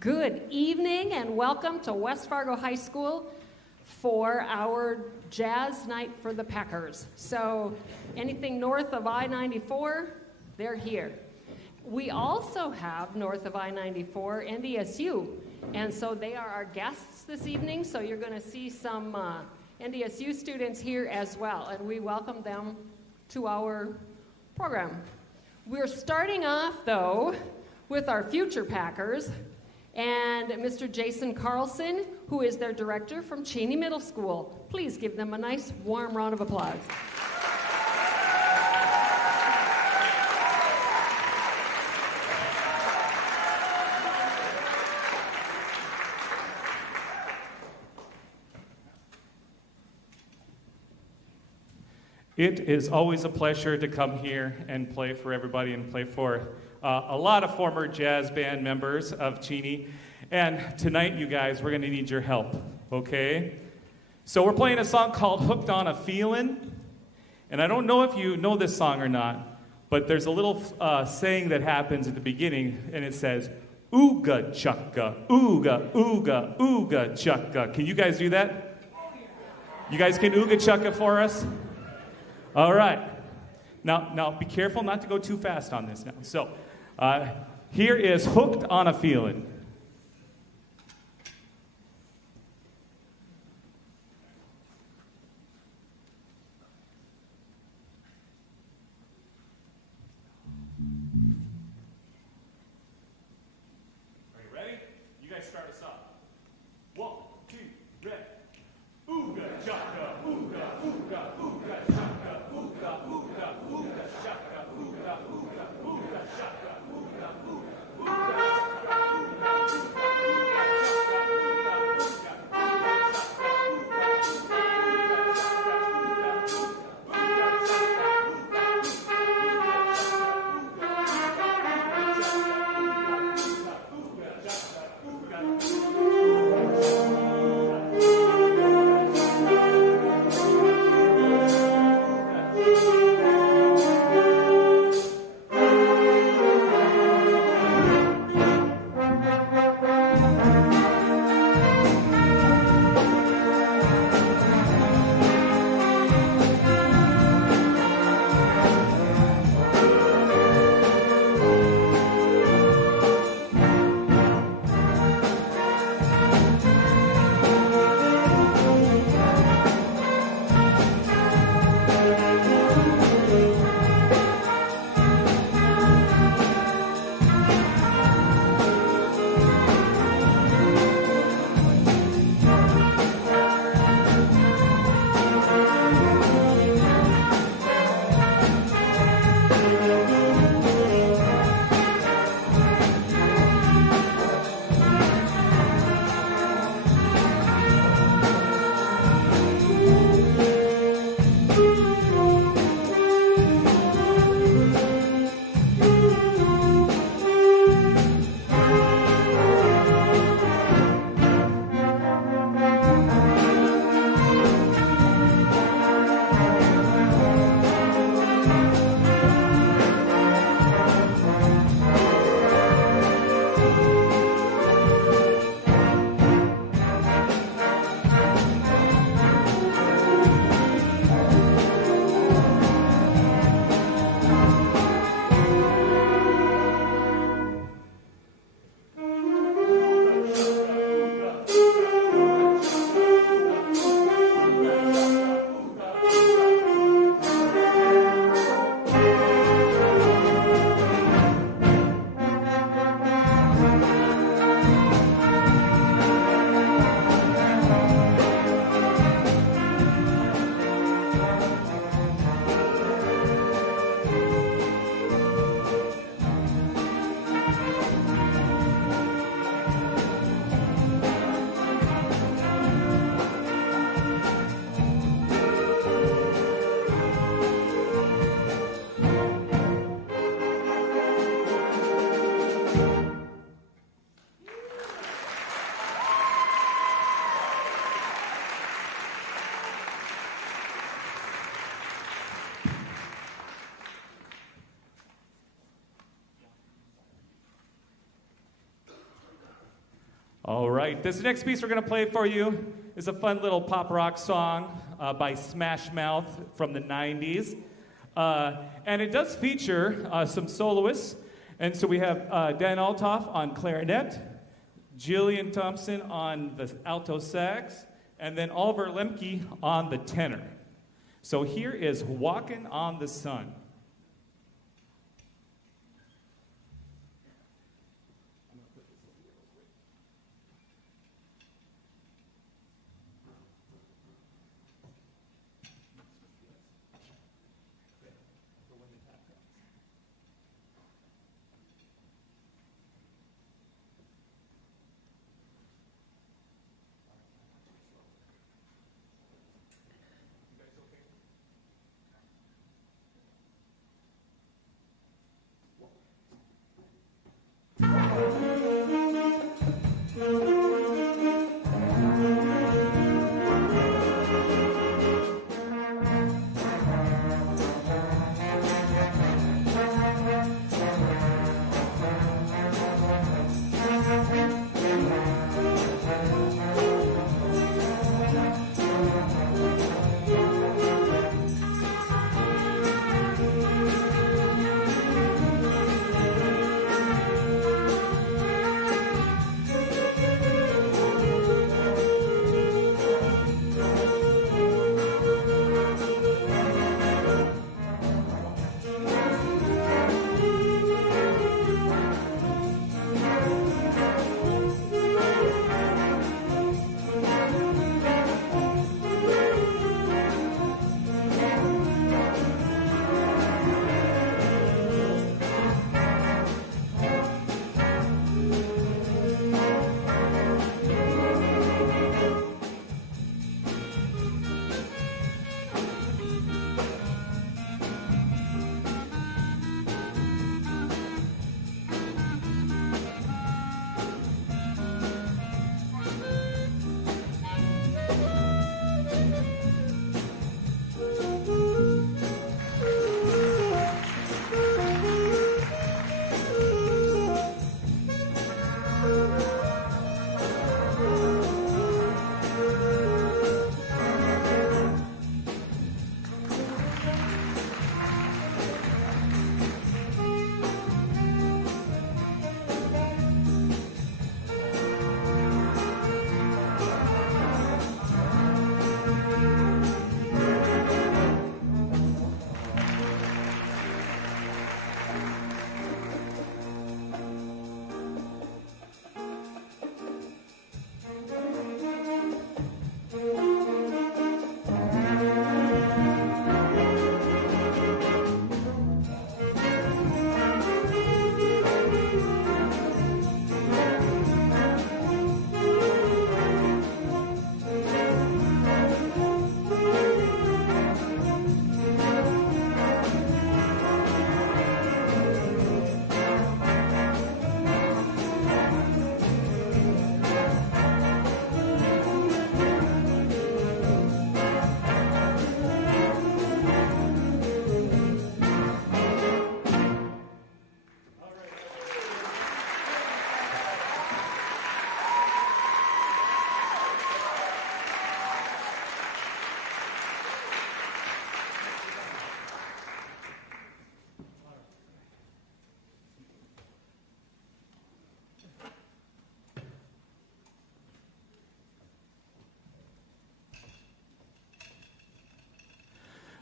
Good evening and welcome to West Fargo High School for our jazz night for the Packers. So anything north of I-94, they're here. We also have north of I-94 NDSU, and so they are our guests this evening, so you're going to see some NDSU students here as well, and we welcome them to our program. We're starting off, though, with our future Packers, and Mr. Jason Carlson, who is their director from Cheney Middle School. Please give them a nice, warm round of applause. It is always a pleasure to come here and play for everybody and play for a lot of former jazz band members of Cheney. And tonight, you guys, we're going to need your help, okay? So we're playing a song called Hooked on a Feelin'. And I don't know if you know this song or not, but there's a little saying that happens at the beginning, and it says, ooga chukka, ooga, ooga, ooga chukka. Can you guys do that? You guys can ooga chukka for us? All right. Now, be careful not to go too fast on this now. So, here is Hooked on a Feelin'. Are you ready? You guys start us off. 1, 2, ready. Ooga chaka, ooga, ooga, ooga chaka, ooga, ooga, ooga chaka, ooga, ooga, ooga chaka, ooga, ooga, ooga All right, this next piece we're going to play for you is a fun little pop rock song by Smash Mouth from the 90s. And it does feature some soloists. And so we have Dan Althoff on clarinet, Jillian Thompson on the alto sax, and then Oliver Lemke on the tenor. So here is Walkin' on the Sun.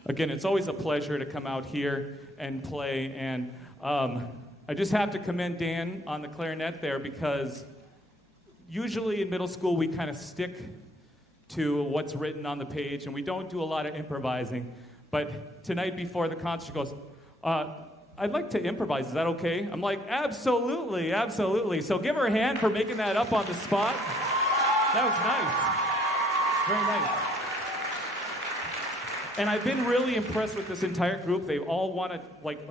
Again, it's always a pleasure to come out here and play, and I just have to commend Dan on the clarinet there, because usually in middle school we kind of stick to what's written on the page and we don't do a lot of improvising. But tonight before the concert, he goes, I'd like to improvise, is that okay? I'm like, absolutely, absolutely. So give her a hand for making that up on the spot. That was nice. Very nice. And I've been really impressed with this entire group. They all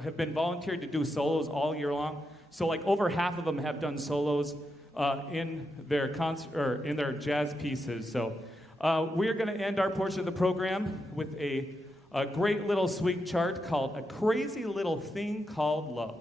have been volunteered to do solos all year long. So over half of them have done solos in their in their jazz pieces. So we're going to end our portion of the program with a great little swing chart called "A Crazy Little Thing Called Love."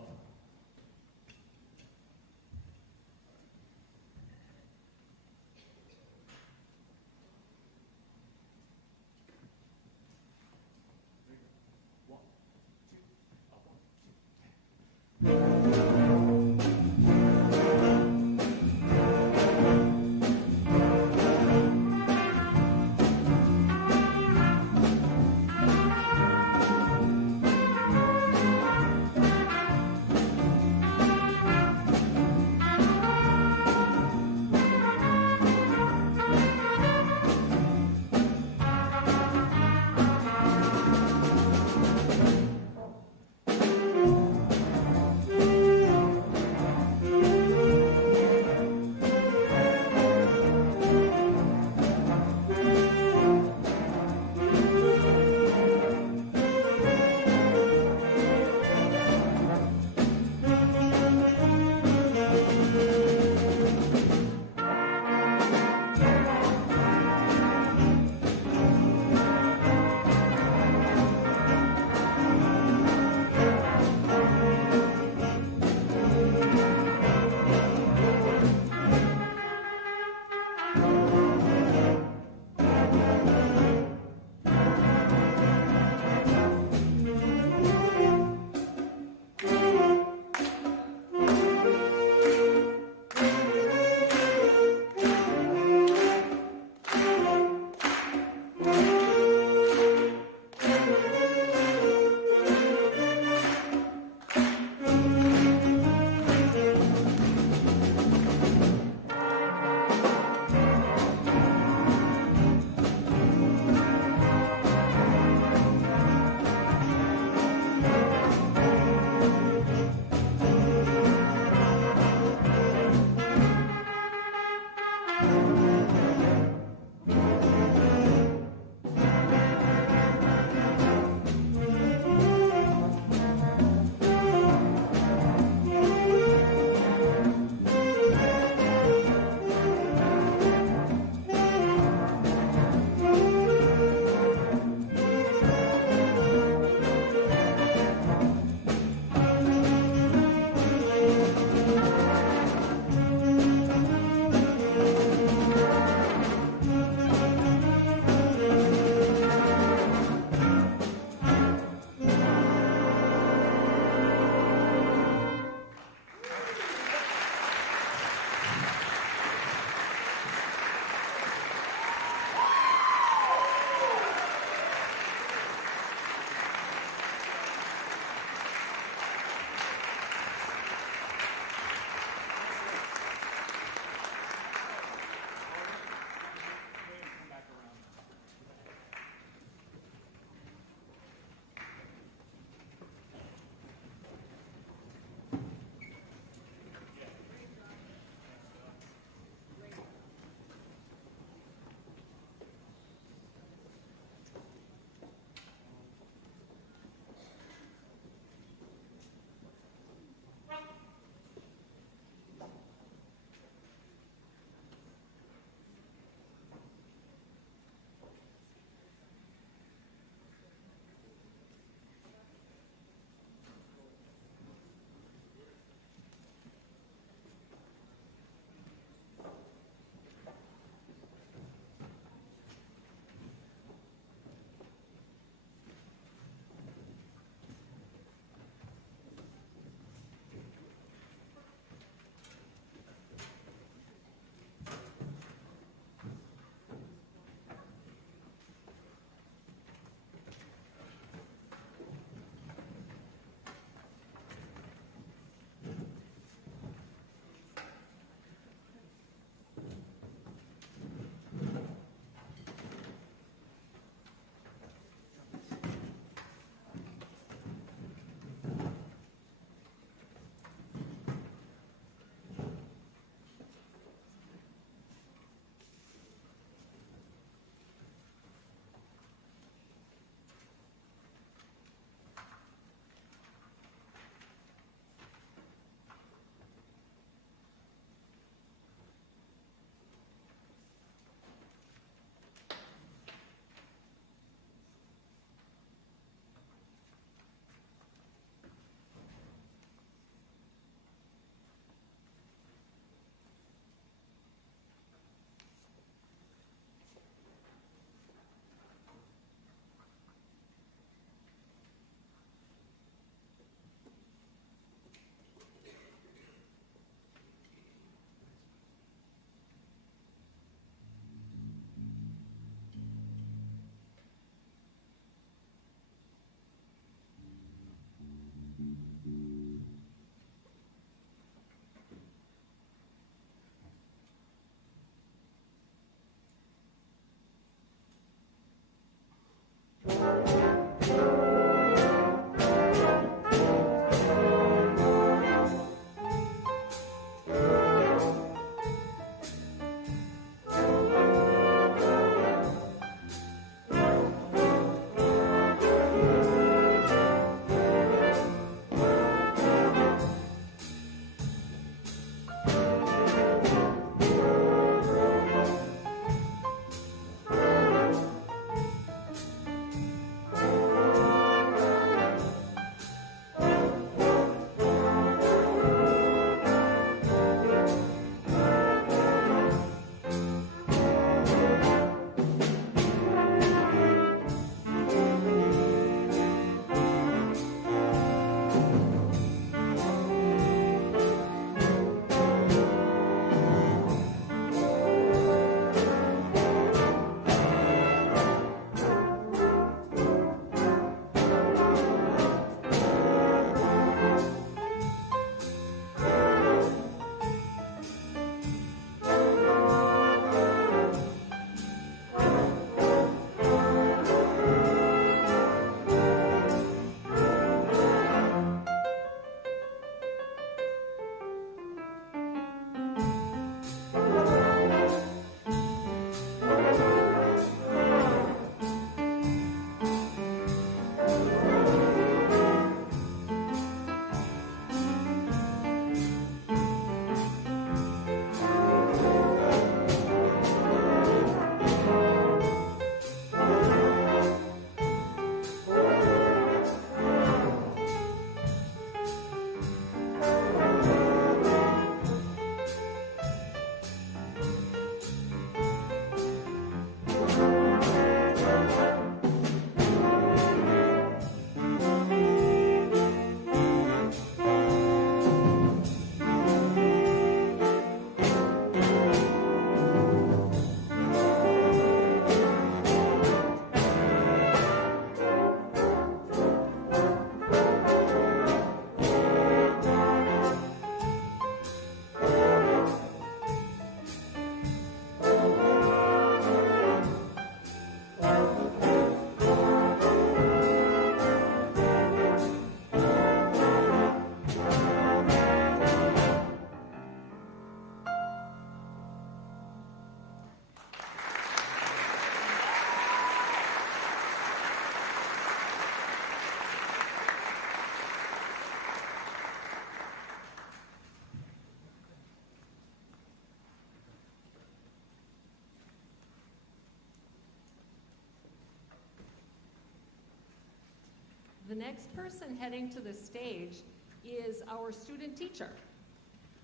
The next person heading to the stage is our student teacher.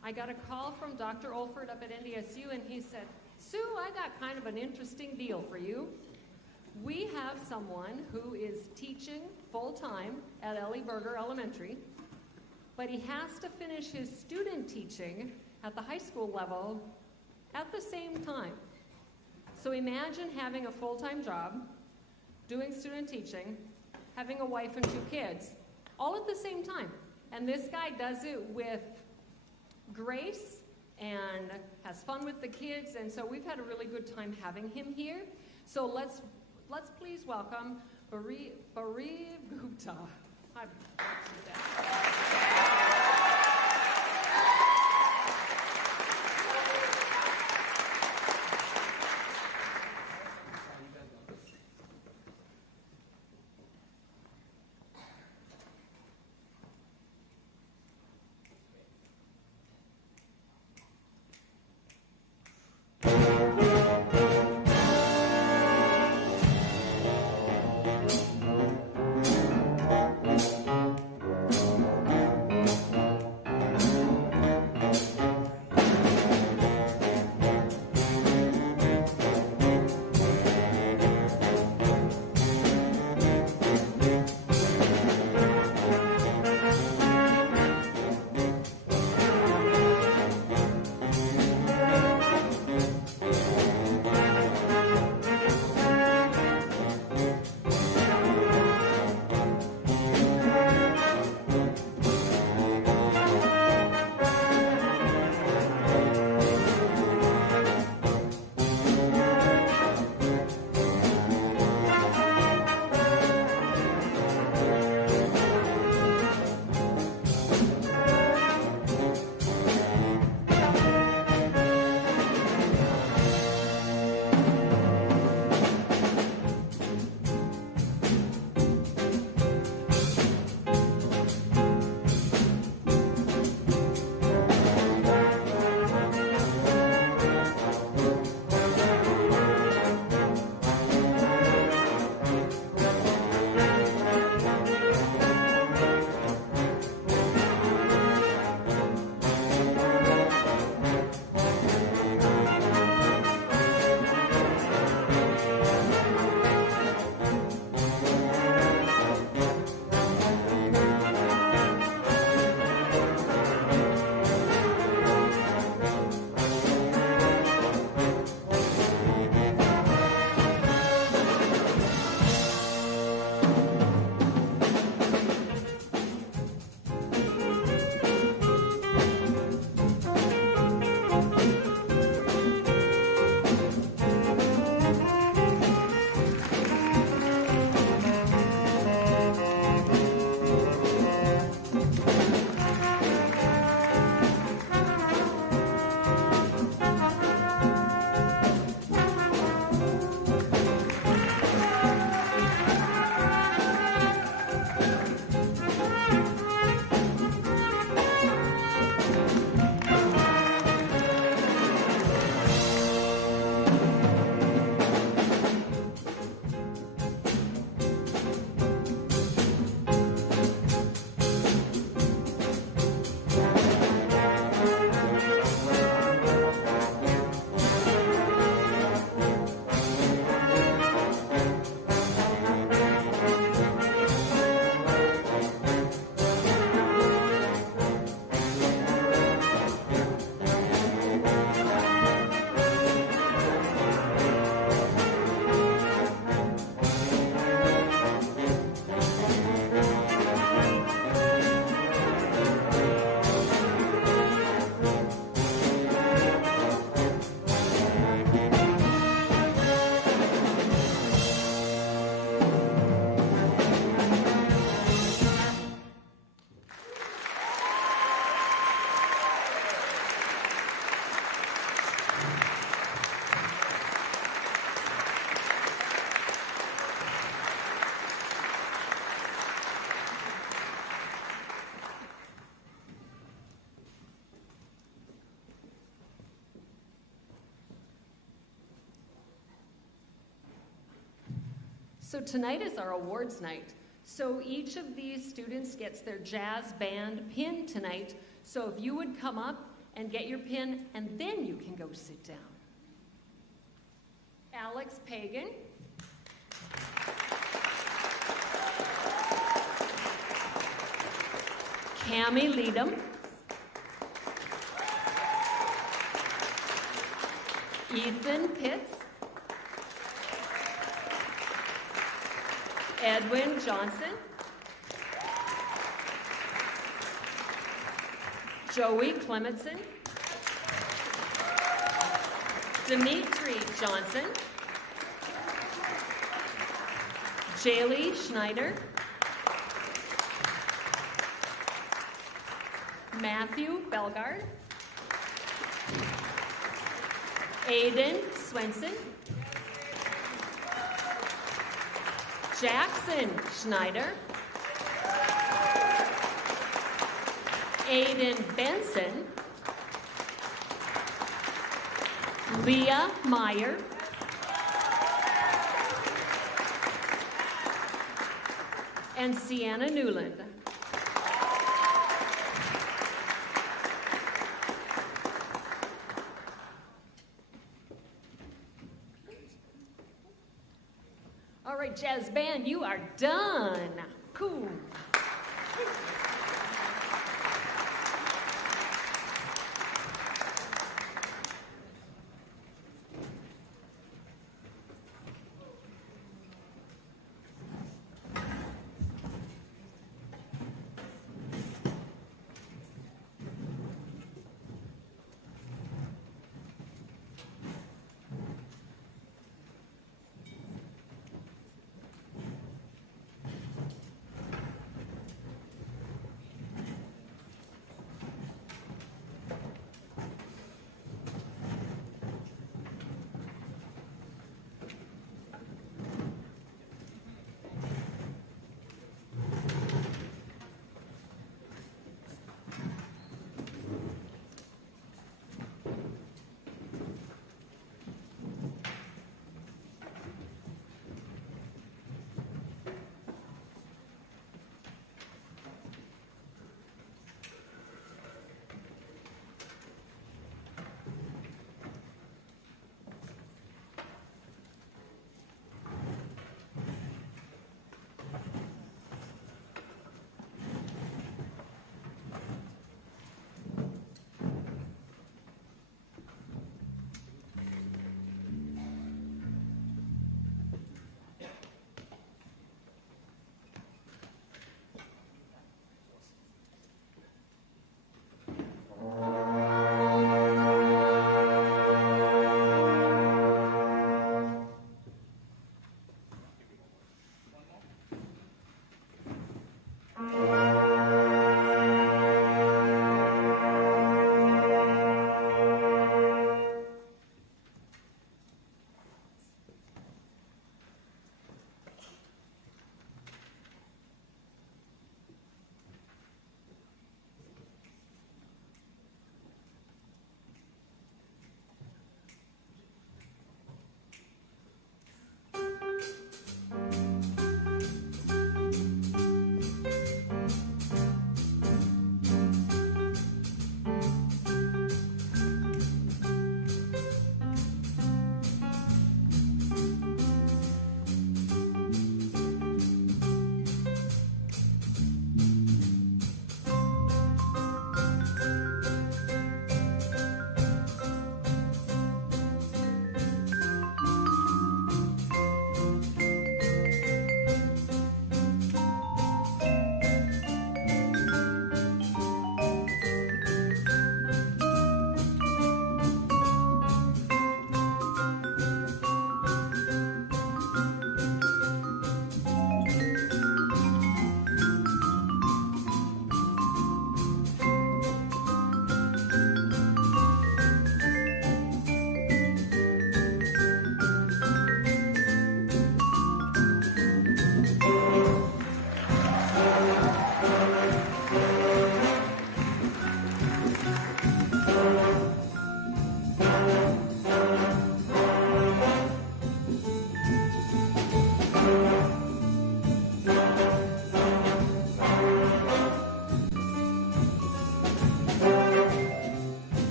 I got a call from Dr. Olford up at NDSU, and he said, Sue, I got kind of an interesting deal for you. We have someone who is teaching full-time at Ellie Berger Elementary, but he has to finish his student teaching at the high school level at the same time. So imagine having a full-time job, doing student teaching, having a wife and 2 kids, all at the same time. And this guy does it with grace and has fun with the kids, and so we've had a really good time having him here. So let's please welcome Bari Gupta. Hi. So tonight is our awards night. So each of these students gets their jazz band pin tonight. So if you would come up and get your pin, and then you can go sit down. Alex Pagan. Cammie Leadham. Ethan Pitts. Edwin Johnson. Joey Clementson. Dimitri Johnson. Jaylee Schneider. Matthew Belgard. Aiden Swenson. Jackson Schneider. Aiden Benson. Leah Meyer. And Sienna Newland. All right, jazz band, you are done. Cool.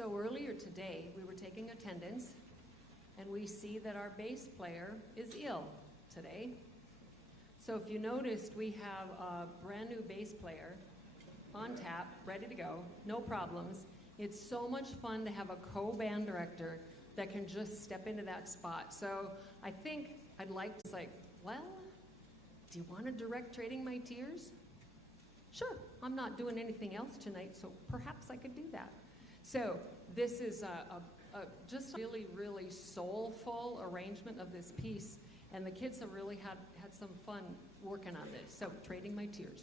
So earlier today, we were taking attendance, and we see that our bass player is ill today. So if you noticed, we have a brand new bass player on tap, ready to go, no problems. It's so much fun to have a co-band director that can just step into that spot. So I think I'd like to say, well, do you want to direct Trading My Tears? Sure, I'm not doing anything else tonight, so perhaps I could do that. So this is just a really, really soulful arrangement of this piece, and the kids have really had some fun working on this. So Trading My Tears.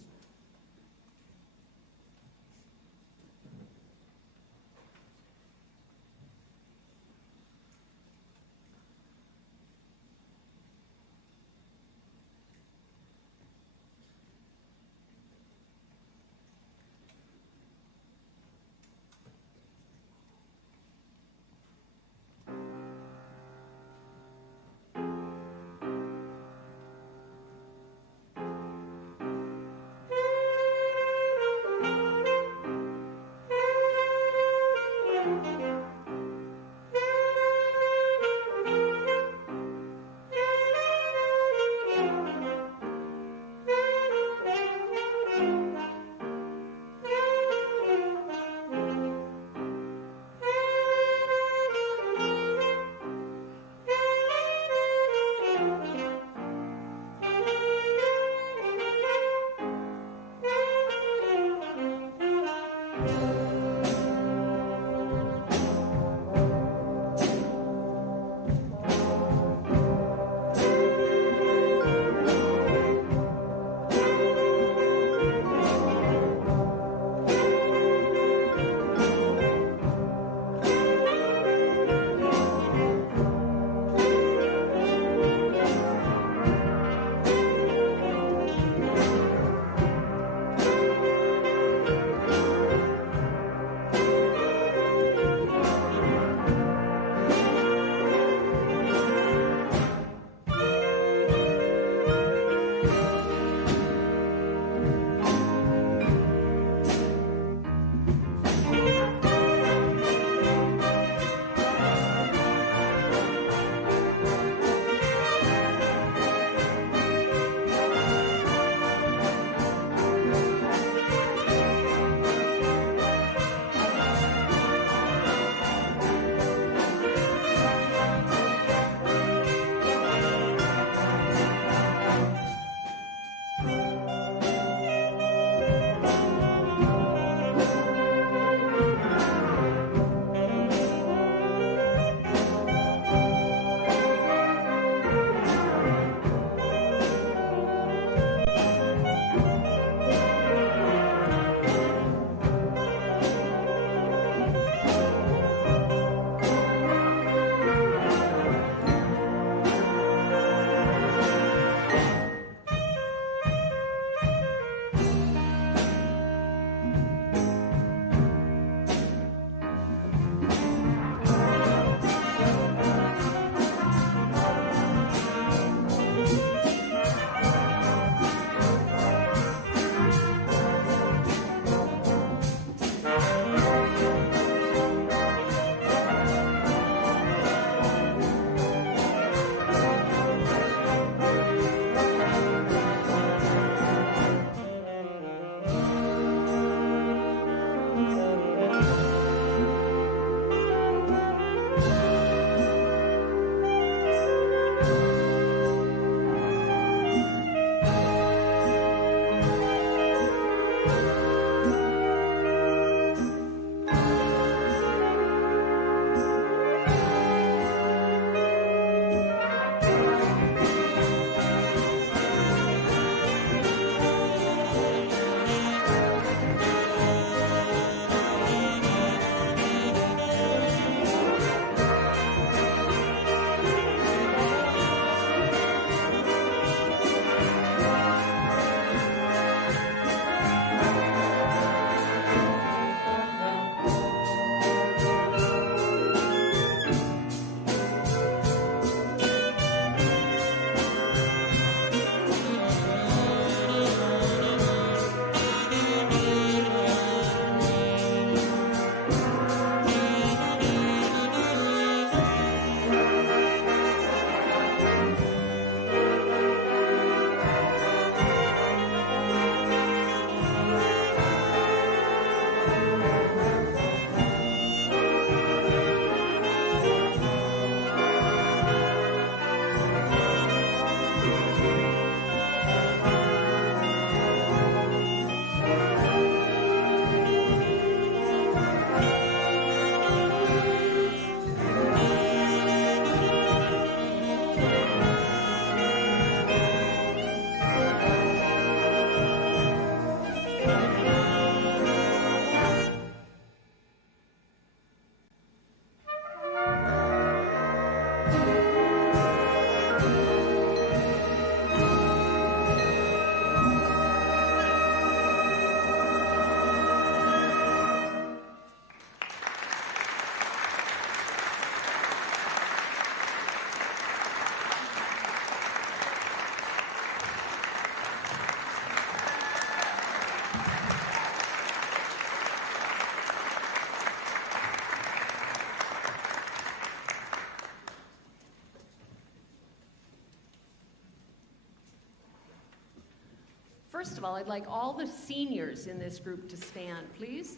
First of all, I'd like all the seniors in this group to stand, please.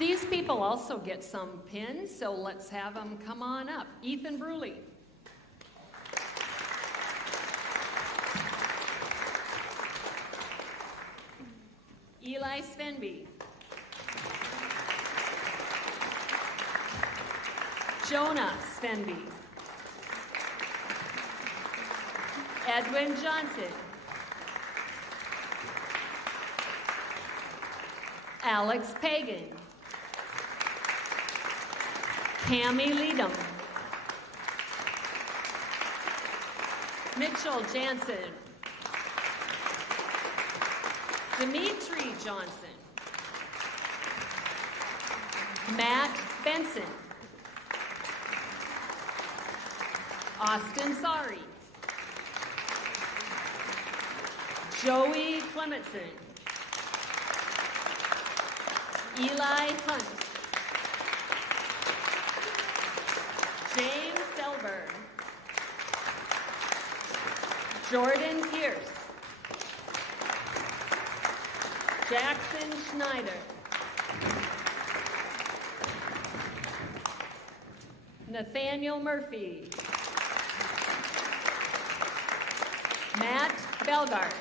These people also get some pins, so let's have them come on up. Ethan Bruley. Eli Svenby. Jonah Svenby. Edwin Johnson. Alex Pagan. Cami Leadham. Mitchell Jansen. Dimitri Johnson. Matt Benson. Austin Sari. Joey Clementson. Eli Hunt. James Selberg. Jordan Pierce. Jackson Schneider. Nathaniel Murphy. Matt Belgart.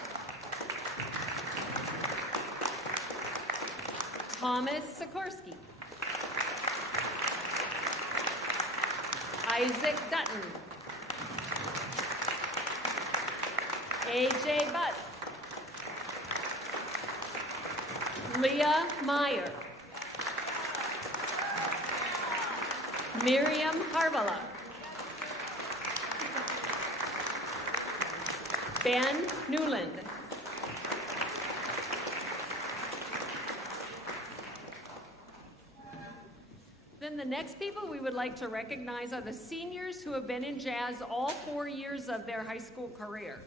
Thomas Sikorsky. Isaac Dutton. A.J. Butts. Leah Meyer. Miriam Harvala. Ben Newland. Then the next people we would like to recognize are the seniors who have been in jazz all 4 years of their high school career.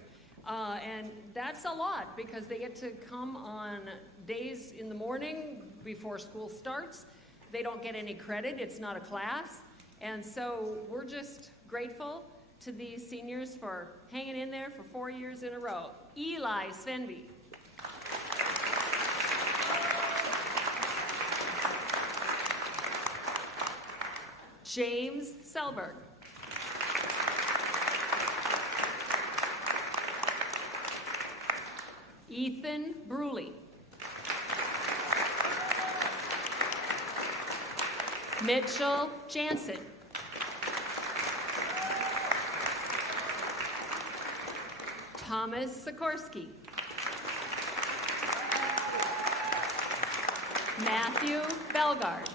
And that's a lot because they get to come on days in the morning before school starts. They don't get any credit, it's not a class. And so we're just grateful to these seniors for hanging in there for 4 years in a row. Eli Svenby. James Selberg. Ethan Bruley. Mitchell Jansen. Thomas Sikorsky. Matthew Belgard.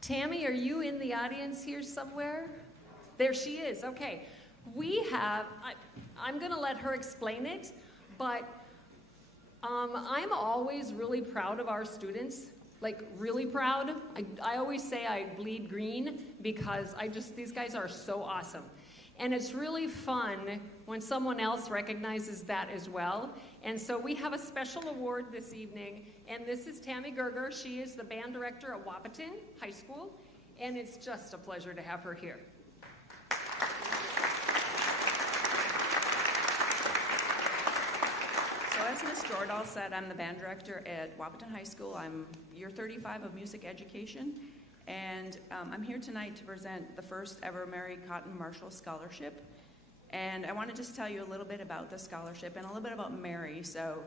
Tammy, are you in the audience here somewhere? There she is, okay. We have, I'm gonna let her explain it, but I'm always really proud of our students, like really proud. I always say I bleed green because these guys are so awesome. And it's really fun when someone else recognizes that as well. And so we have a special award this evening, and this is Tammy Gerger. She is the band director at Wahpeton High School, and it's just a pleasure to have her here. So as Ms. Jordahl said, I'm the band director at Wahpeton High School. I'm year 35 of music education. And I'm here tonight to present the first ever Mary Cotton Marshall Scholarship. And I want to just tell you a little bit about the scholarship and a little bit about Mary. So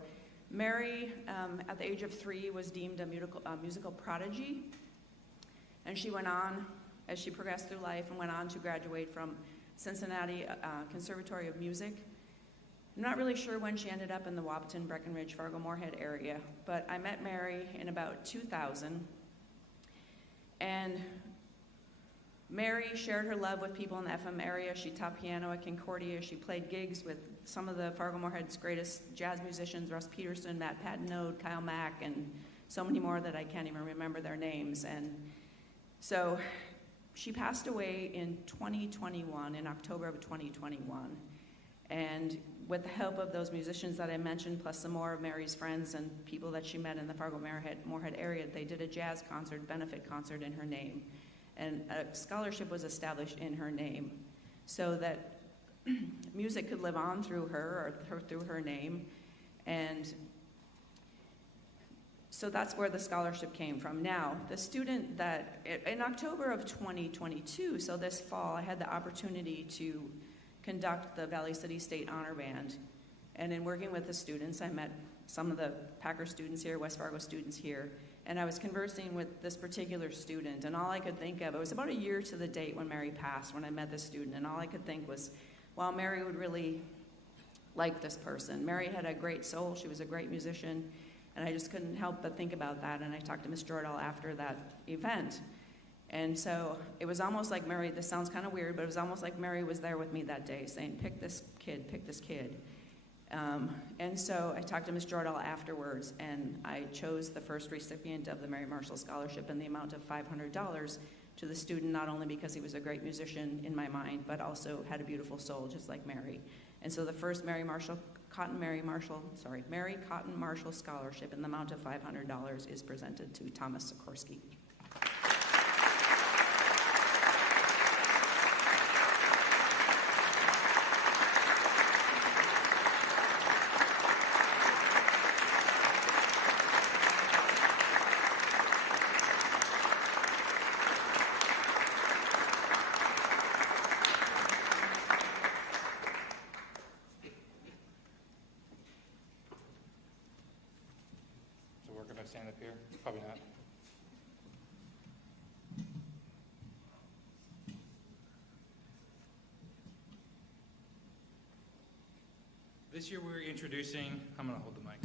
Mary, at the age of 3, was deemed a musical prodigy. And she went on, as she progressed through life, and went on to graduate from Cincinnati Conservatory of Music. I'm not really sure when she ended up in the Wahpeton, Breckenridge, Fargo-Moorhead area, but I met Mary in about 2000. And Mary shared her love with people in the FM area. She taught piano at Concordia. She played gigs with some of the Fargo-Moorhead's greatest jazz musicians, Russ Peterson, Matt Patenode, Kyle Mack, and so many more that I can't even remember their names. And so she passed away in 2021, in October of 2021. And with the help of those musicians that I mentioned, plus some more of Mary's friends and people that she met in the Fargo-Moorhead area, they did a jazz concert, benefit concert in her name. And a scholarship was established in her name so that music could live on through her or through her name. And so that's where the scholarship came from. Now, the student that, in October of 2022, so this fall, I had the opportunity to conduct the Valley City State Honor Band. And in working with the students, I met some of the Packer students here, West Fargo students here, and I was conversing with this particular student, and all I could think of, it was about a year to the date when Mary passed, when I met this student, and all I could think was, wow, Mary would really like this person. Mary had a great soul, she was a great musician, and I just couldn't help but think about that, and I talked to Ms. Jordahl after that event. And so it was almost like Mary, this sounds kind of weird, but it was almost like Mary was there with me that day saying, pick this kid, pick this kid. And so I talked to Ms. Jordahl afterwards, and I chose the first recipient of the Mary Marshall Scholarship in the amount of $500 to the student, not only because he was a great musician in my mind, but also had a beautiful soul, just like Mary. And so the first Mary Cotton Marshall Scholarship in the amount of $500 is presented to Thomas Sikorsky. Stand up here? Probably not. This year we're introducing, I'm going to hold the mic.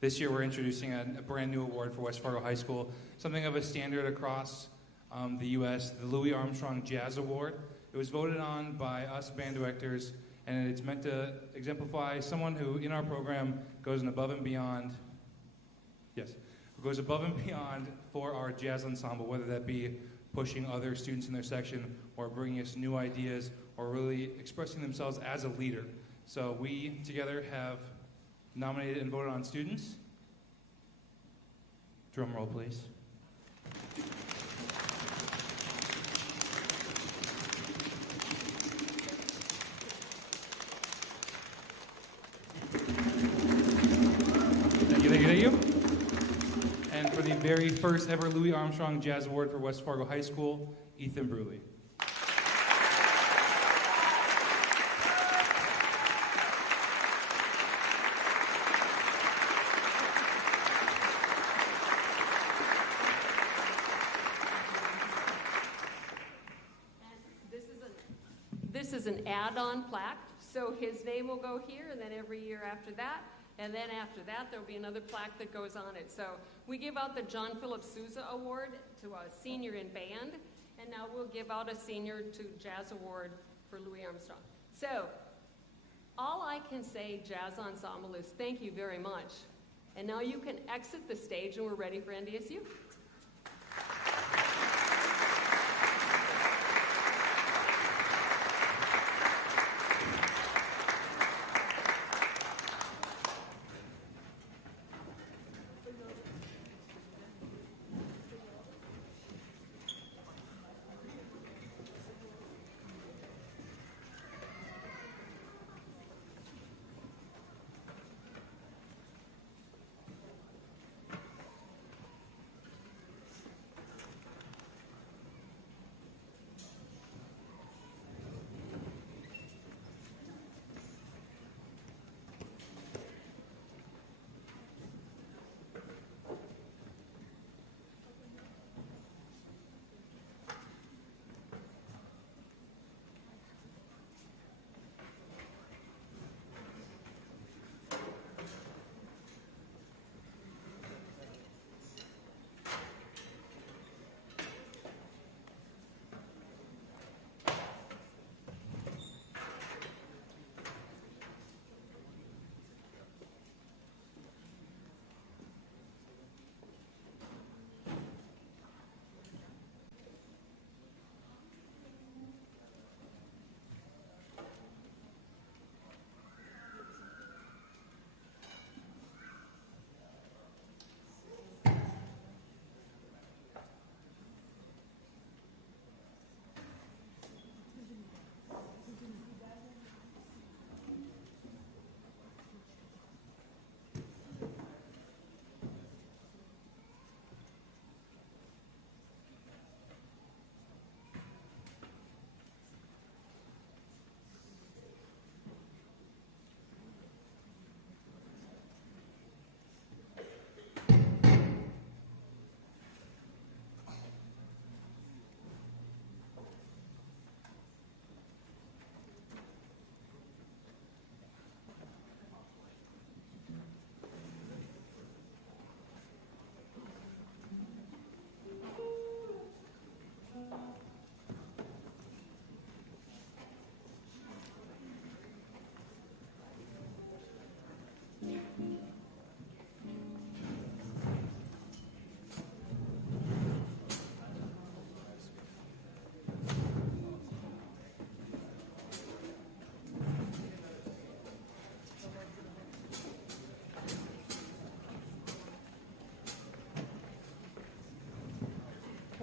This year we're introducing a brand new award for West Fargo High School, something of a standard across the U.S., the Louis Armstrong Jazz Award. It was voted on by us band directors, and it's meant to exemplify someone who in our program goes above and beyond. Yes. Goes above and beyond for our jazz ensemble, whether that be pushing other students in their section or bringing us new ideas or really expressing themselves as a leader. So we together have nominated and voted on students. Drum roll, please. Thank you. And for the very first ever Louis Armstrong Jazz Award for West Fargo High School, Ethan Bruley. This is an add-on plaque, so his name will go here, and then every year after that. And then after that, there'll be another plaque that goes on it. So we give out the John Philip Sousa Award to a senior in band, and now we'll give out a senior to jazz award for Louis Armstrong. So all I can say, Jazz Ensemble, is thank you very much. And now you can exit the stage, and we're ready for NDSU.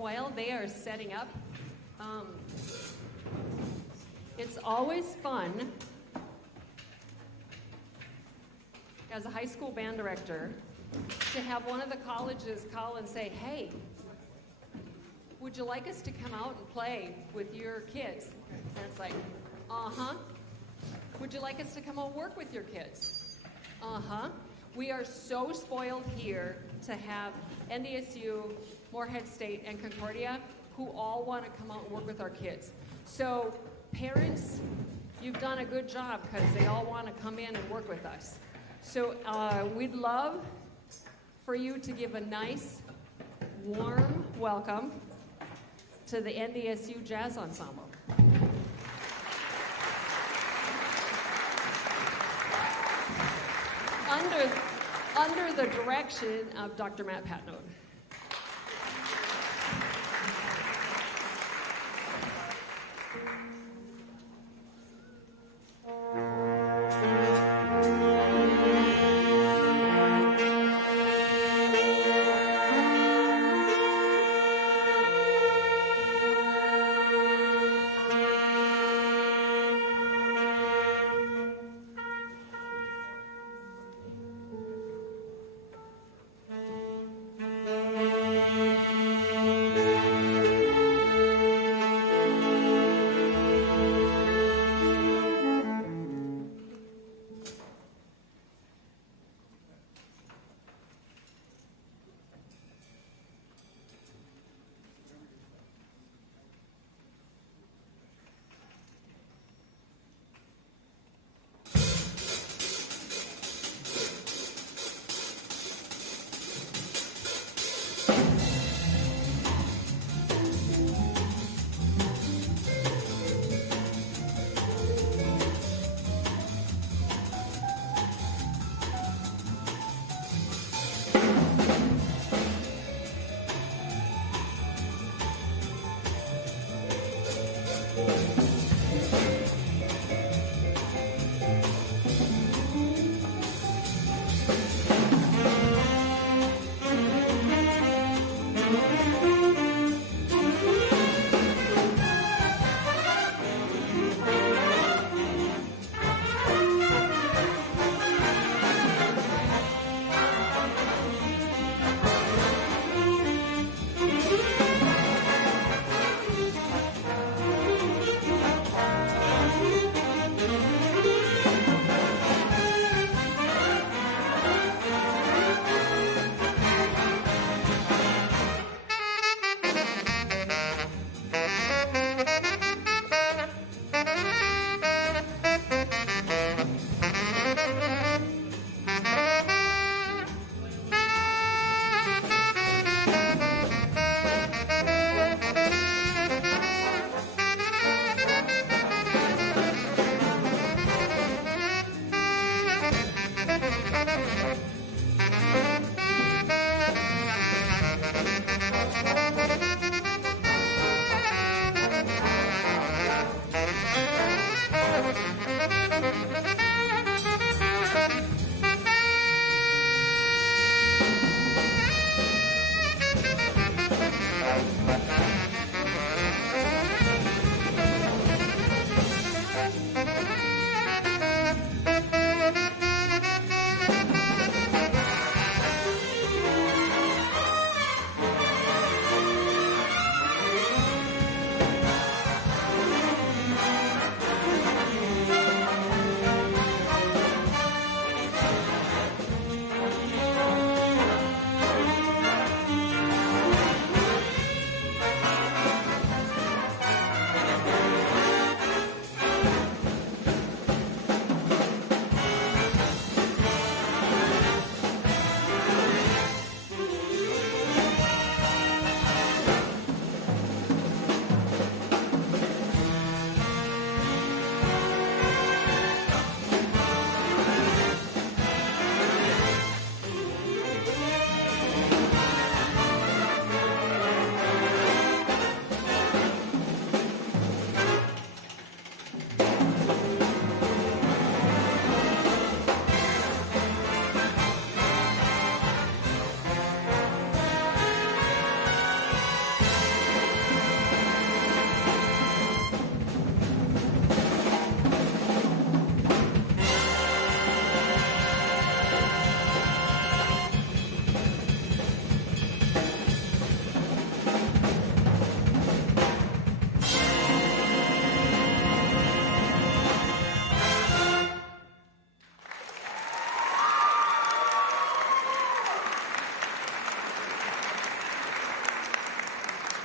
while they are setting up, it's always fun as a high school band director to have one of the colleges call and say, hey, would you like us to come out and play with your kids? And it's like, uh-huh. Would you like us to come out and work with your kids? Uh-huh. We are so spoiled here to have NDSU, Morehead State, and Concordia who all want to come out and work with our kids. So parents, you've done a good job because they all want to come in and work with us. So we'd love for you to give a nice, warm welcome to the NDSU Jazz Ensemble. Under the direction of Dr. Matt Patnode.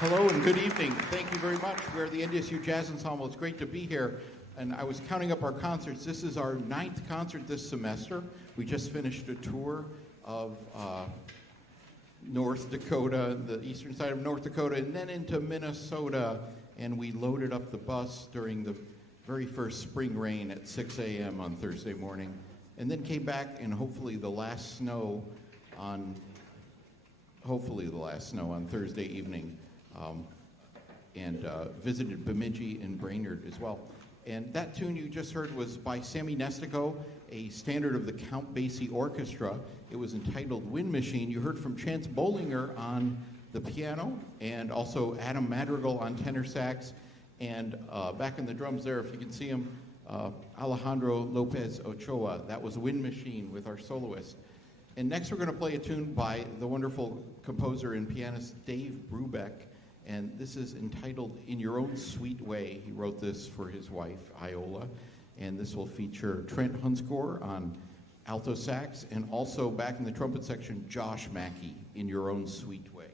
Hello and good evening. Thank you very much. We're the NDSU Jazz Ensemble. It's great to be here. And I was counting up our concerts. This is our 9th concert this semester. We just finished a tour of North Dakota, the eastern side of North Dakota, and then into Minnesota. And we loaded up the bus during the very first spring rain at 6 a.m. on Thursday morning. And then came back and hopefully the last snow on Thursday evening. And visited Bemidji and Brainerd as well. And that tune you just heard was by Sammy Nestico, a standard of the Count Basie Orchestra. It was entitled Wind Machine. You heard from Chance Bollinger on the piano, and also Adam Madrigal on tenor sax, and back in the drums there, if you can see him, Alejandro Lopez Ochoa. That was Wind Machine with our soloist. And next we're going to play a tune by the wonderful composer and pianist Dave Brubeck. And this is entitled In Your Own Sweet Way. He wrote this for his wife, Iola. And this will feature Trent Hunsgore on alto sax, and also back in the trumpet section, Josh Mackey, In Your Own Sweet Way.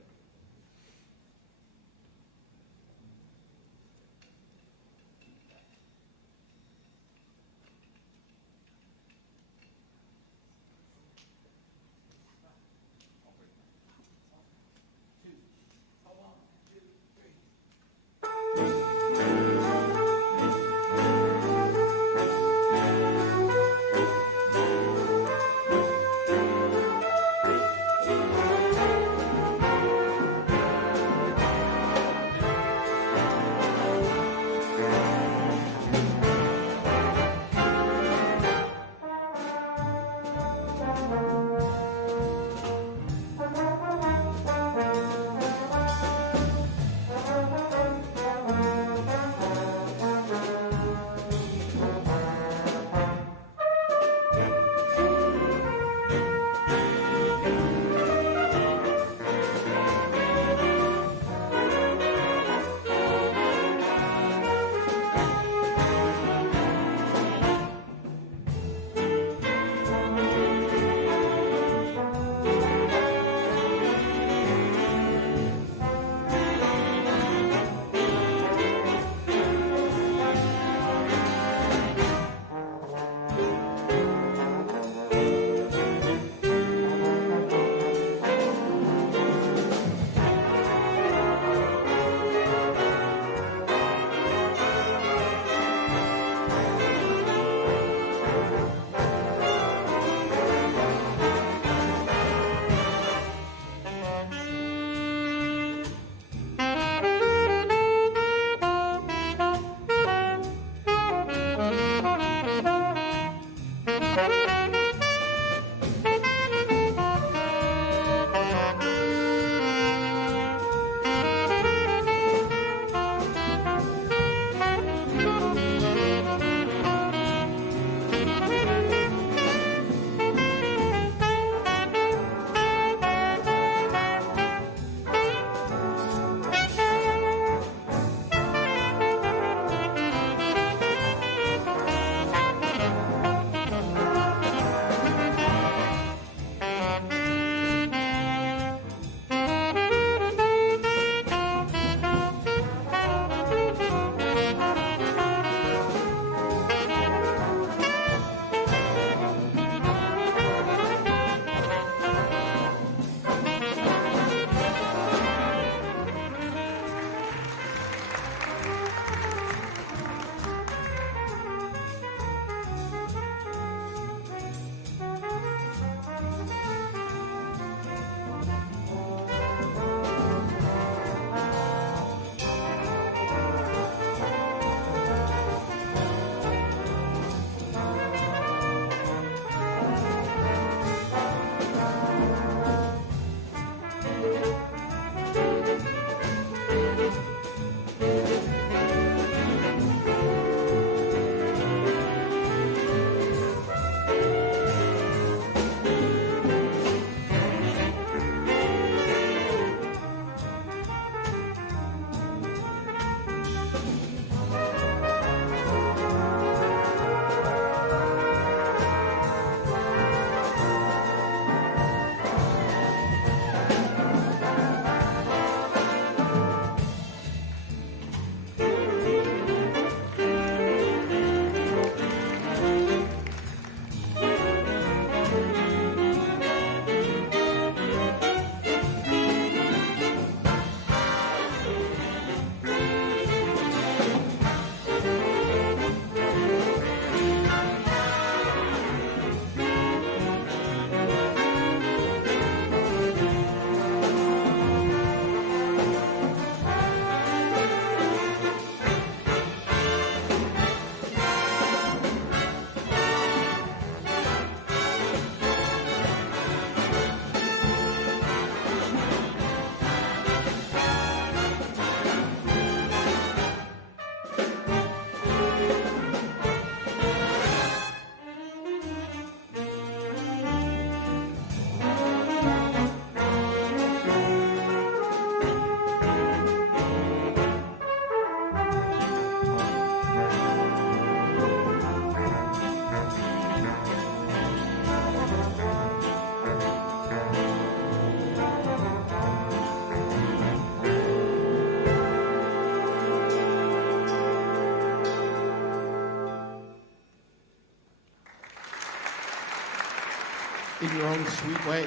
in your own sweet way.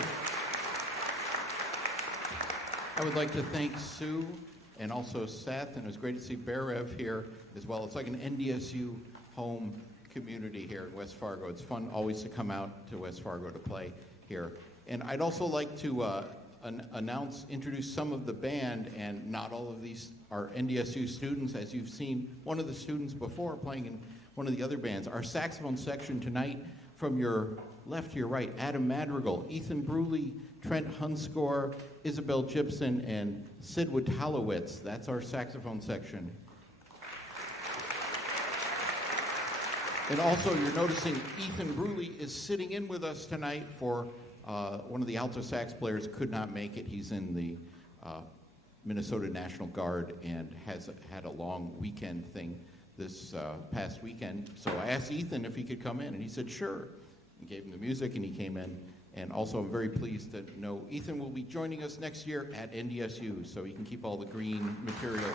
I would like to thank Sue and also Seth, and it was great to see Berev here as well. It's like an NDSU home community here in West Fargo. It's fun always to come out to West Fargo to play here. And I'd also like to introduce some of the band, and not all of these are NDSU students. As you've seen, one of the students before playing in one of the other bands. Our saxophone section tonight, from your left to your right, Adam Madrigal, Ethan Bruley, Trent Hunscore, Isabel Gibson, and Sid Witalowicz. That's our saxophone section. And also, you're noticing Ethan Bruley is sitting in with us tonight for one of the alto sax players could not make it. He's in the Minnesota National Guard and has had a long weekend thing this past weekend. So I asked Ethan if he could come in, and he said sure. I gave him the music, and he came in. And also, I'm very pleased to know Ethan will be joining us next year at NDSU, so he can keep all the green material.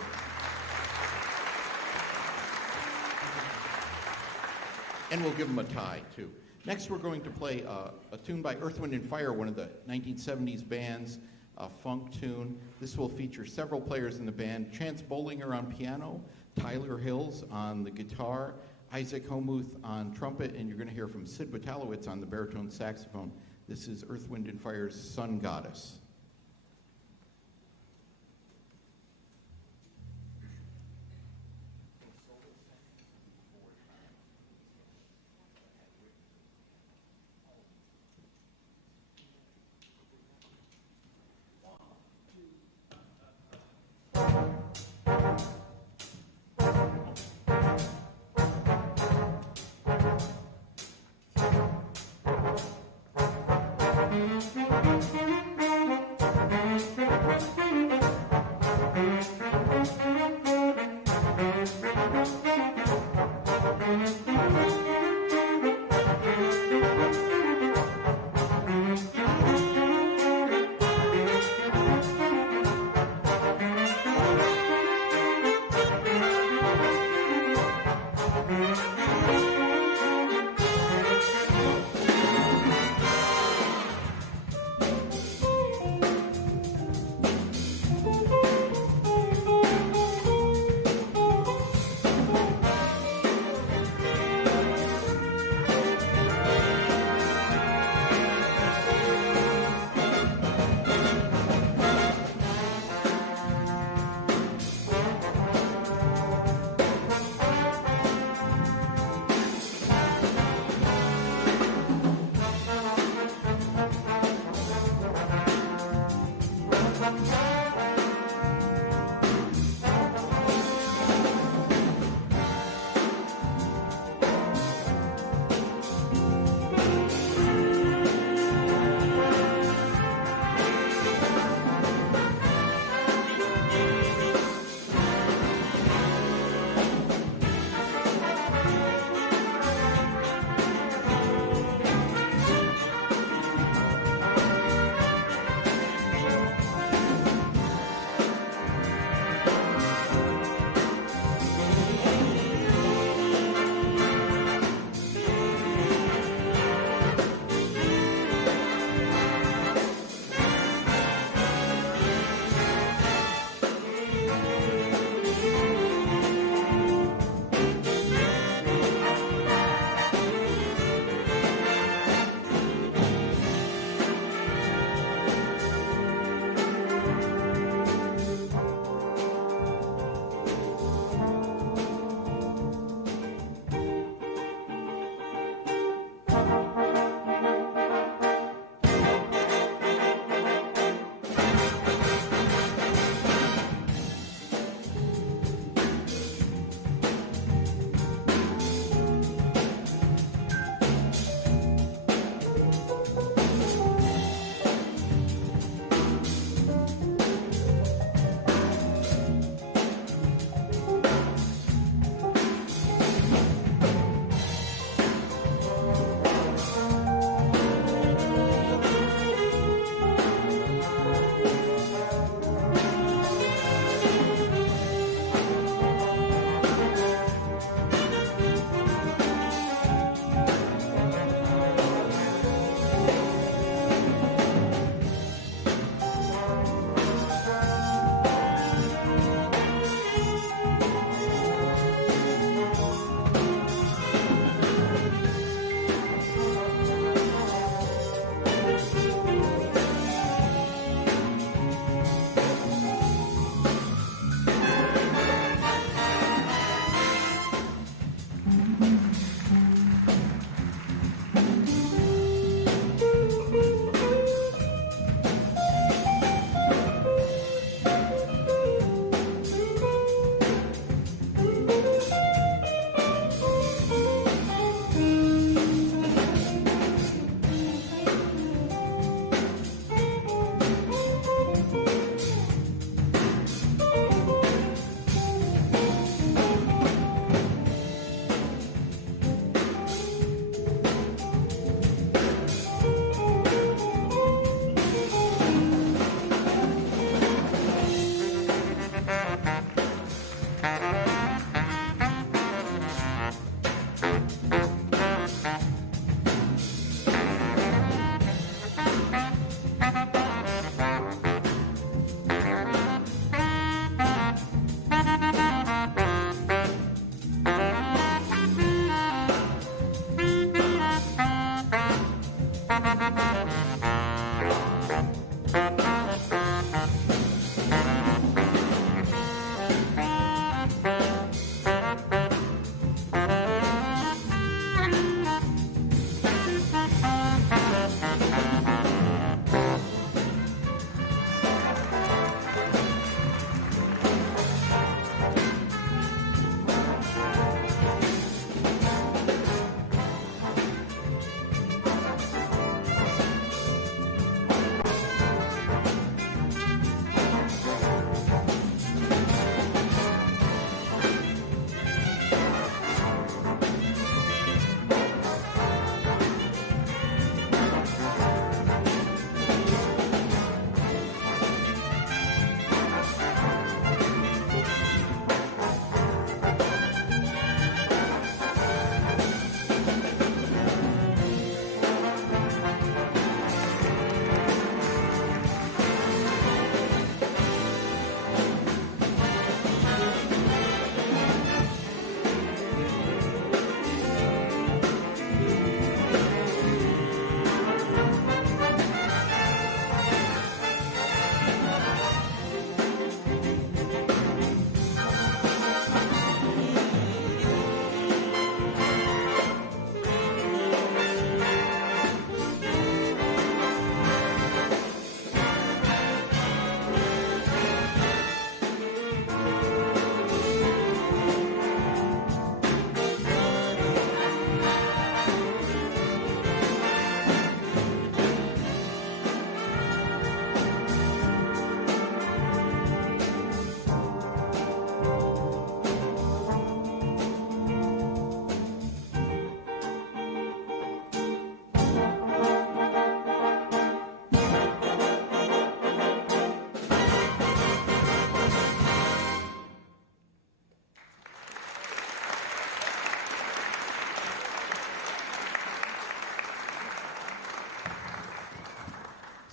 And we'll give him a tie, too. Next, we're going to play a tune by Earth, Wind & Fire, one of the 1970s bands, a funk tune. This will feature several players in the band. Chance Bollinger on piano, Tyler Hills on the guitar, Isaac Homuth on trumpet, and you're going to hear from Sid Witalowicz on the baritone saxophone. This is Earth, Wind & Fire's Sun Goddess. Thank you.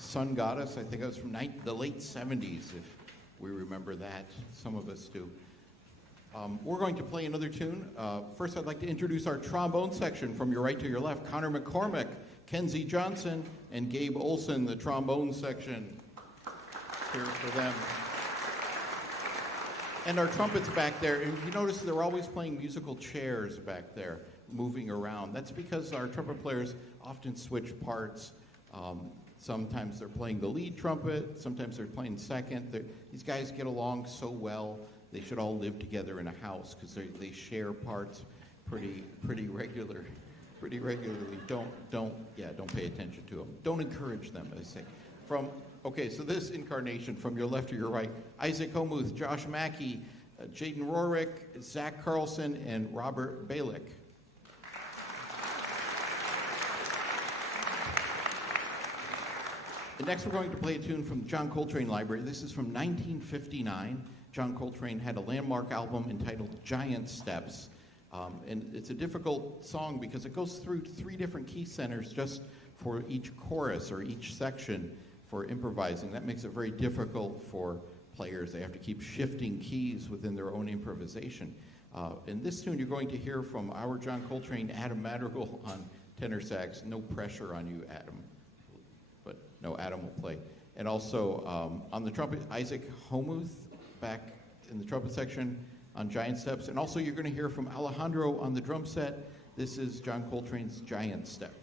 Sun Goddess. I think it was from the late 70s, if we remember that. Some of us do. We're going to play another tune. First, I'd like to introduce our trombone section from your right to your left. Connor McCormick, Kenzie Johnson, and Gabe Olson, the trombone section. Here for them. And our trumpets back there. And you notice they're always playing musical chairs back there, moving around. That's because our trumpet players often switch parts. Sometimes they're playing the lead trumpet. Sometimes they're playing second. These guys get along so well. They should all live together in a house because they share parts pretty regularly. Don't pay attention to them. Don't encourage them, as they say. So this incarnation from your left to your right: Isaac Homuth, Josh Mackey, Jaden Rorick, Zach Carlson, and Robert Balick. And next we're going to play a tune from the John Coltrane Library. This is from 1959. John Coltrane had a landmark album entitled Giant Steps. And it's a difficult song because it goes through 3 different key centers just for each chorus or each section for improvising. That makes it very difficult for players. They have to keep shifting keys within their own improvisation. In this tune, you're going to hear from our John Coltrane, Adam Madrigal on tenor sax. No pressure on you, Adam. But no, Adam will play. And also on the trumpet, Isaac Homuth back in the trumpet section on Giant Steps. And also you're going to hear from Alejandro on the drum set. This is John Coltrane's Giant Steps.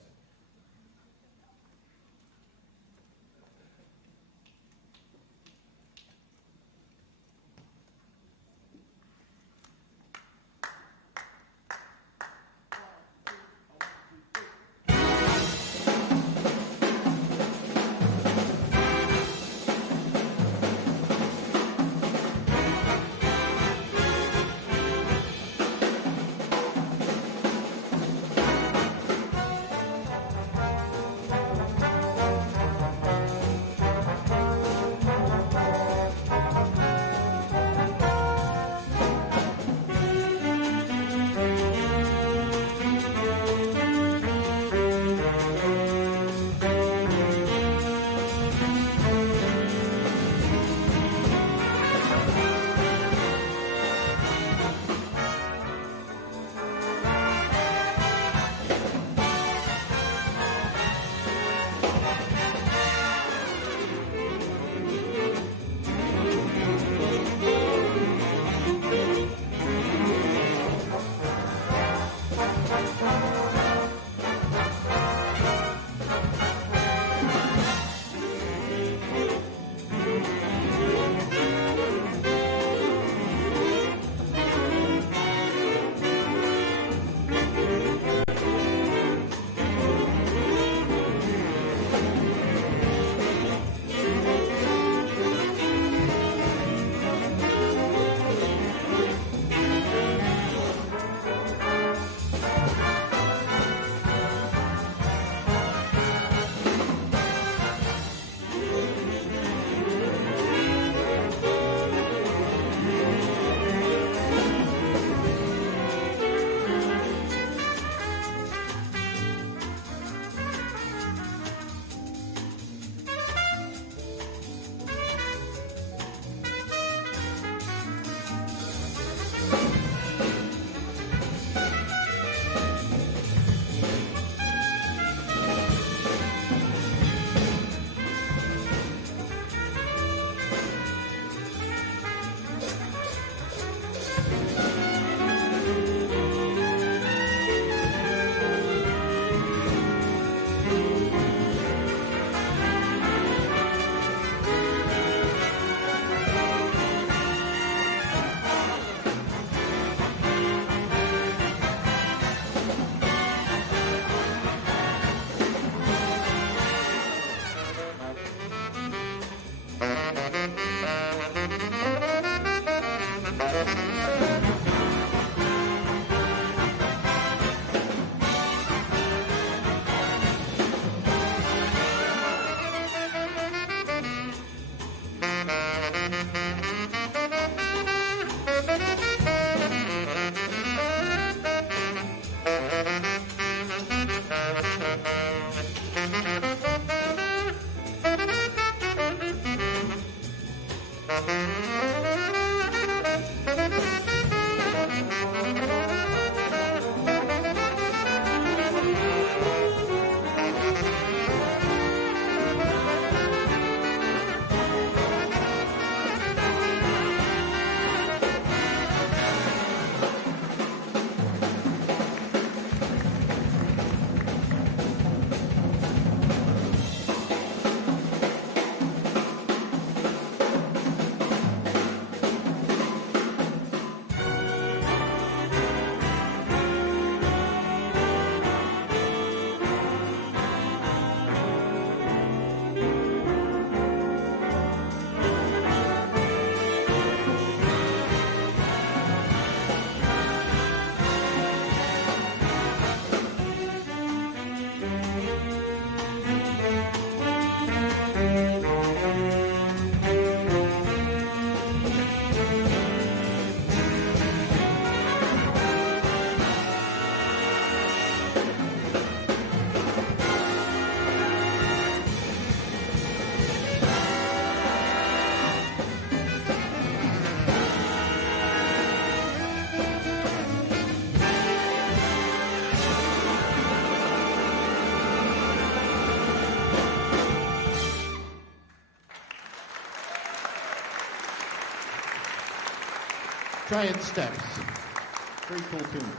Giant Steps. Very cool tune.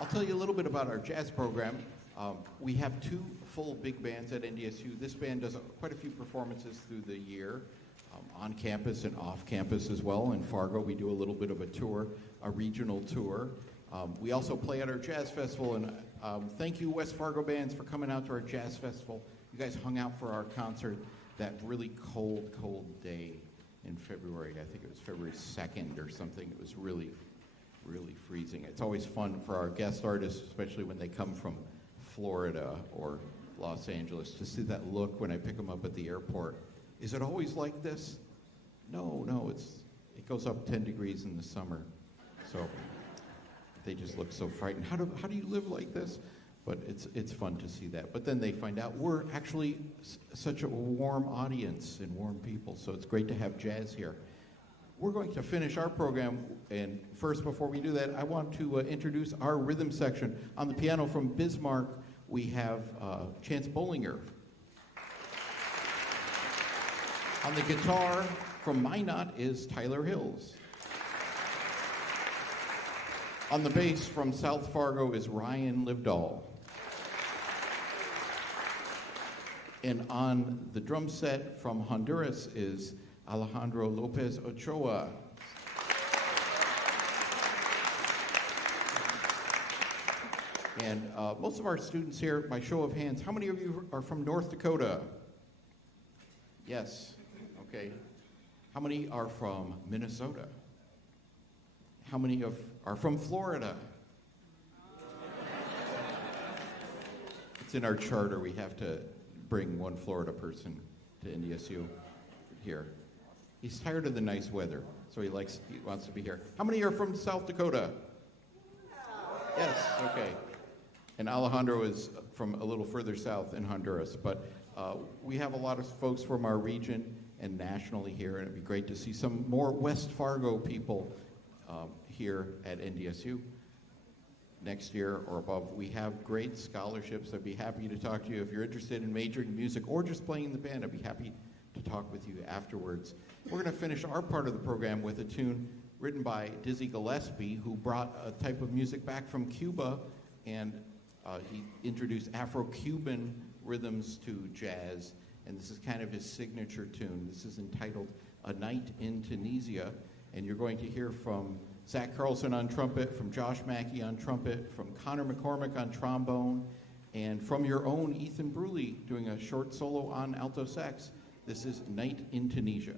I'll tell you a little bit about our jazz program. We have 2 full big bands at NDSU. This band does quite a few performances through the year, on campus and off campus as well. In Fargo, we do a little bit of a tour, a regional tour. We also play at our jazz festival, and thank you, West Fargo bands, for coming out to our jazz festival. You guys hung out for our concert that really cold, cold day in February. I think it was February 2nd or something. It was really, really freezing. It's always fun for our guest artists, especially when they come from Florida or Los Angeles, to see that look when I pick them up at the airport. Is it always like this? No, it goes up 10 degrees in the summer. So they just look so frightened. How do you live like this? But it's fun to see that. But then they find out we're actually such a warm audience and warm people, so it's great to have jazz here. We're going to finish our program, and first, before we do that, I want to introduce our rhythm section. On the piano from Bismarck, we have Chance Bollinger. On the guitar from Minot is Tyler Hills. On the bass from South Fargo is Ryan Livdahl. And on the drum set from Honduras is Alejandro Lopez Ochoa. And most of our students here, by show of hands, how many of you are from North Dakota? Yes, okay. How many are from Minnesota? How many are from Florida? It's in our charter. We have to bring one Florida person to NDSU here. He's tired of the nice weather, so he wants to be here. How many are from South Dakota? Yes, okay. And Alejandro is from a little further south in Honduras, but we have a lot of folks from our region and nationally here, and it'd be great to see some more West Fargo people here at NDSU next year or above. We have great scholarships. I'd be happy to talk to you if you're interested in majoring in music or just playing in the band. I'd be happy to talk with you afterwards. We're going to finish our part of the program with a tune written by Dizzy Gillespie, who brought a type of music back from Cuba, and he introduced Afro-Cuban rhythms to jazz, and this is kind of his signature tune. This is entitled A Night in Tunisia, and you're going to hear from Zach Carlson on trumpet, from Josh Mackey on trumpet, from Connor McCormick on trombone, and from your own Ethan Bruley doing a short solo on alto sax. This is Night in Tunisia.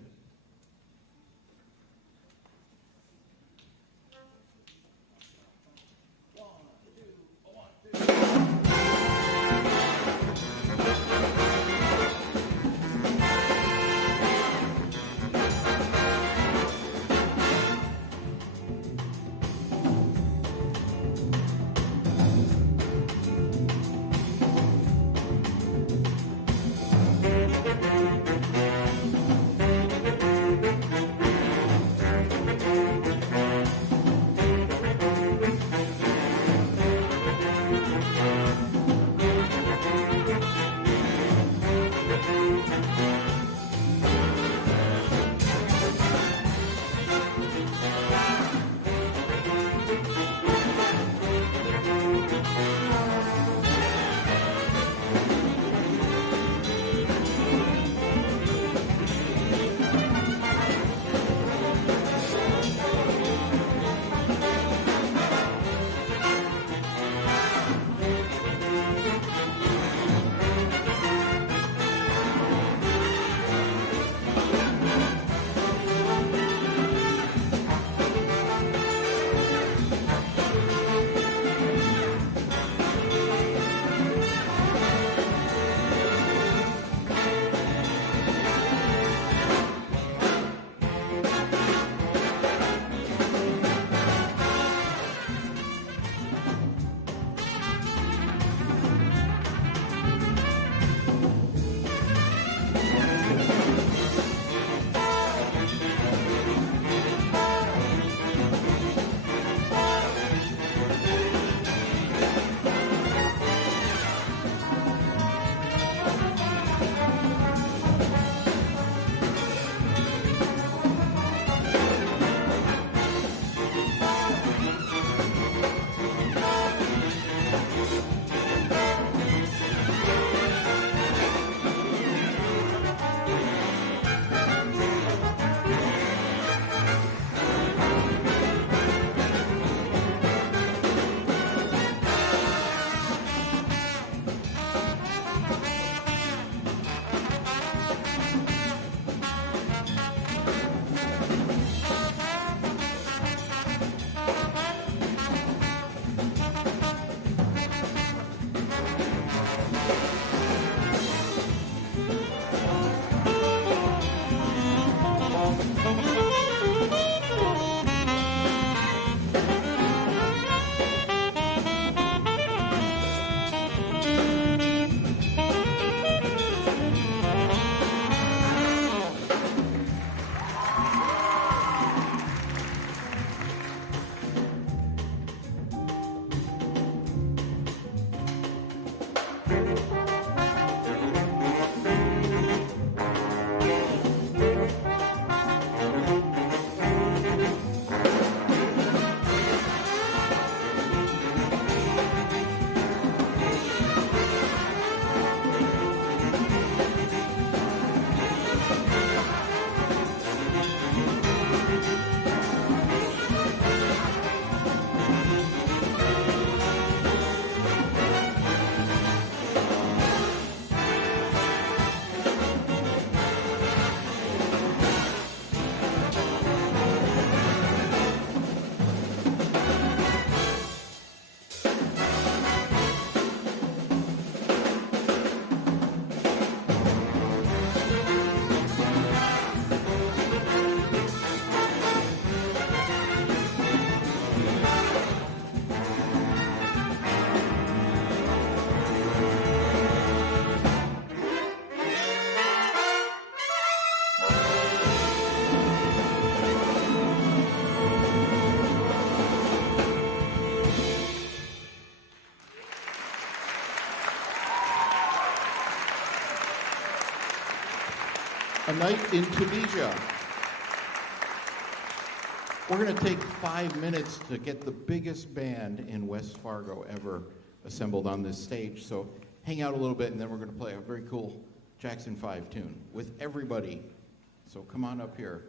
A night in Tunisia. We're going to take 5 minutes to get the biggest band in West Fargo ever assembled on this stage. So hang out a little bit, and then we're going to play a very cool Jackson 5 tune with everybody. So come on up here.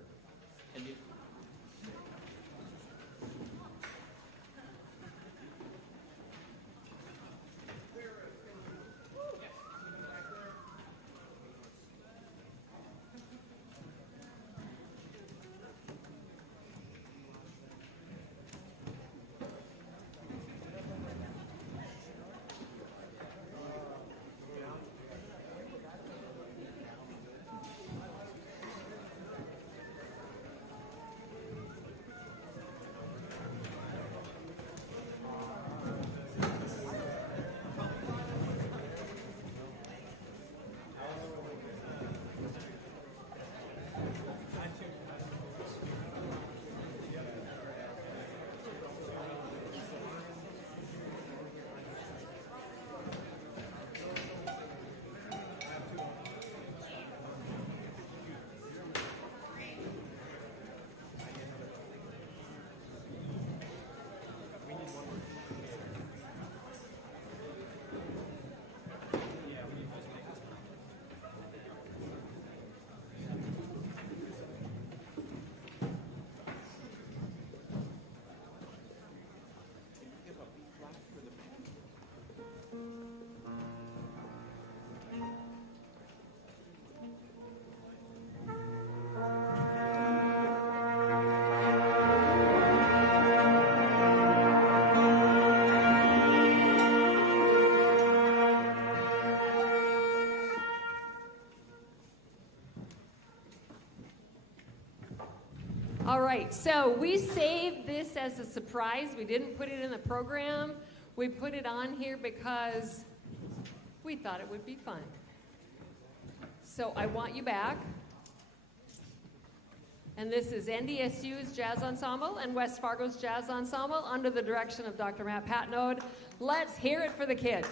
All right, so we saved this as a surprise. We didn't put it in the program. We put it on here because we thought it would be fun. So I Want You Back. And this is NDSU's Jazz Ensemble and West Fargo's Jazz Ensemble under the direction of Dr. Matt Patnode. Let's hear it for the kids.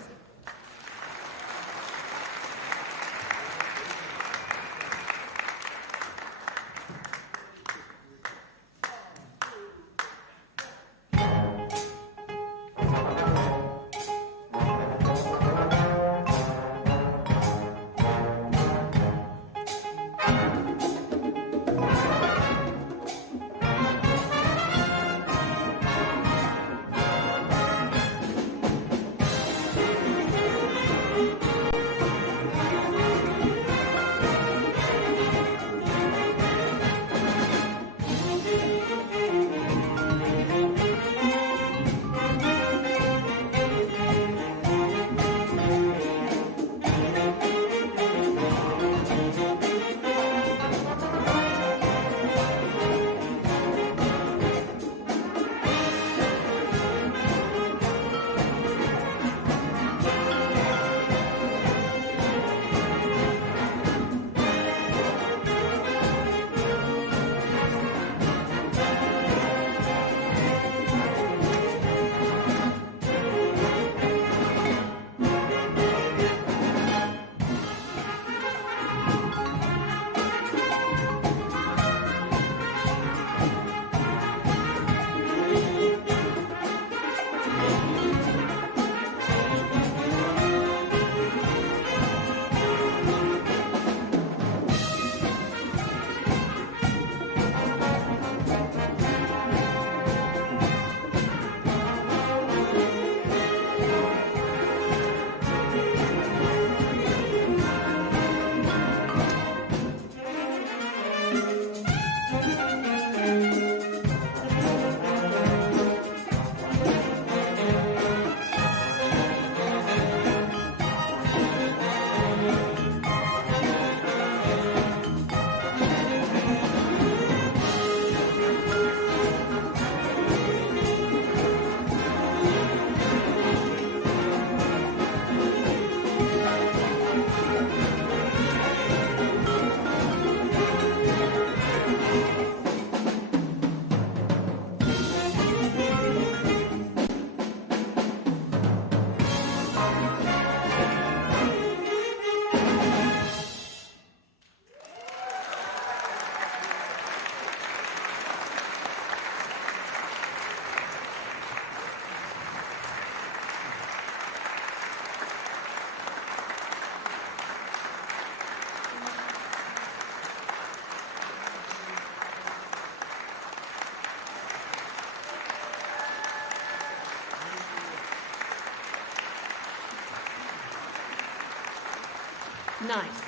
Nice.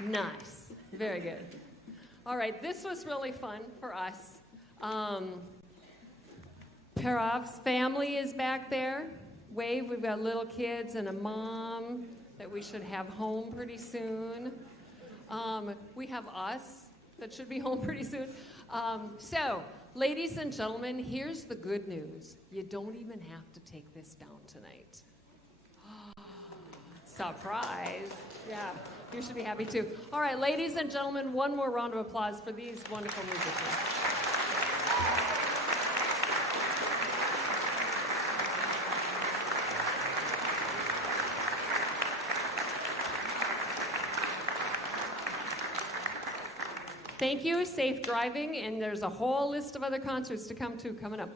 Nice. Very good. All right, this was really fun for us. Perov's family is back there. Wave, we've got little kids and a mom that we should have home pretty soon. We have us that should be home pretty soon. So, ladies and gentlemen, here's the good news. You don't even have to take this down tonight. Surprise. Yeah, you should be happy too. All right, ladies and gentlemen, one more round of applause for these wonderful musicians. Thank you, safe driving, and there's a whole list of other concerts to come to coming up.